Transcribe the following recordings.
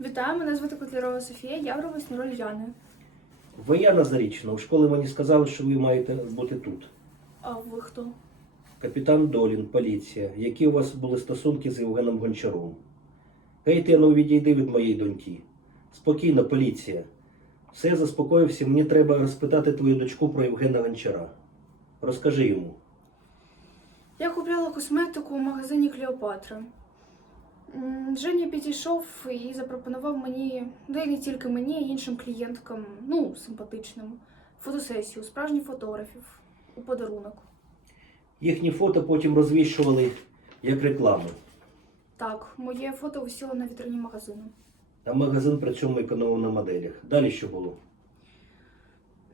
Вітаю, мене звати Котлярова Софія, я вробилась на роль Яни. Ви Яна Зарічна, у школі мені сказали, що ви маєте бути тут. А ви хто? Капітан Долін, поліція. Які у вас були стосунки з Євгеном Гончаром? Каїтену, відійди від моєї доньки. Спокійно, поліція. Все заспокоївся, мені треба розпитати твою дочку про Євгена Гончара. Розкажи йому. Я купляла косметику у магазині Клеопатра. Женя підійшов і запропонував мені, да й не тільки мені, а й іншим клієнткам, ну, симпатичним, фотосесію, справжніх фотографів у подарунок. Їхні фото потім розвішували як рекламу. Так, моє фото висіло на вітрині магазину. А магазин при цьому економив на моделях. Далі що було?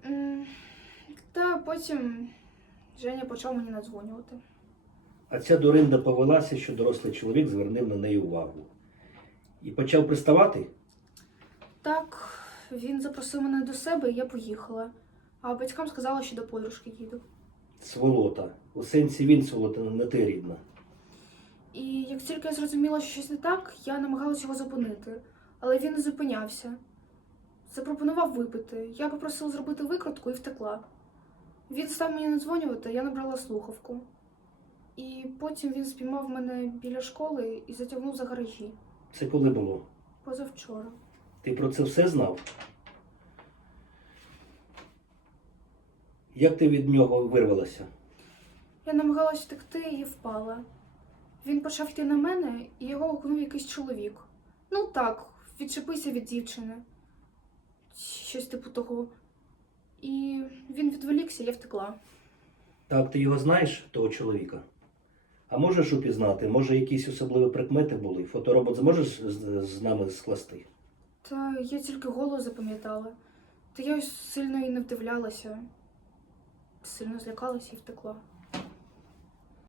М, Та потім Женя почав мені надзвонювати. А ця дуринда повелася, що дорослий чоловік звернув на неї увагу. І почав приставати? Так, він запросив мене до себе, і я поїхала. А батькам сказала, що до подружки їду. Сволота. У сенсі він сволота, не ти рідна. І як тільки я зрозуміла, що щось не так, я намагалась його зупинити, але він не зупинявся. Запропонував випити. Я попросила зробити викрутку і втекла. Він став мені надзвонювати, я набрала слухавку. І потім він спіймав мене біля школи і затягнув за гаражі Це коли було? позавчора. Ти про це все знав? Як ти від нього вирвалася? Я намагалась втекти і впала. Він почав йти на мене, і його окунув якийсь чоловік. Ну так, відчепися від дівчини. Щось типу того. І він відволікся, я втекла. Так, ти його знаєш, того чоловіка? А можеш упізнати? Може, якісь особливі прикмети були? Фоторобот зможеш з, з нами скласти? Та я тільки голову запам'ятала. Та я ось сильно і не вдивлялася. Сильно злякалася і втекла.